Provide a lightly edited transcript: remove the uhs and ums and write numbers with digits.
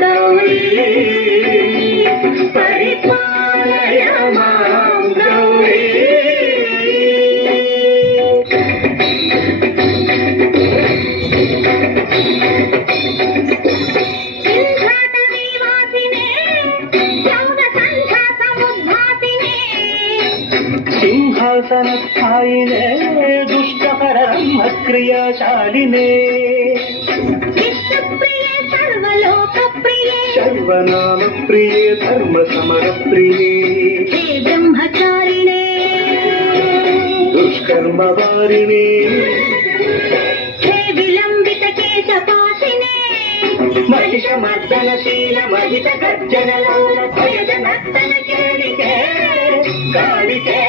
गौरी परिपालय मां गौरी सिंहासनस्थायिने दुष्टहर ब्रह्मक्रियाशालिने सर्वनाम प्रिये धर्म समर प्रिये हे ब्रह्मचारिणे दुष्कर्म वारिणे हे विलंबित केशपाशिने महिषमर्दनशील महिष गर्जन लोल भयद नर्तन केलिके कालिके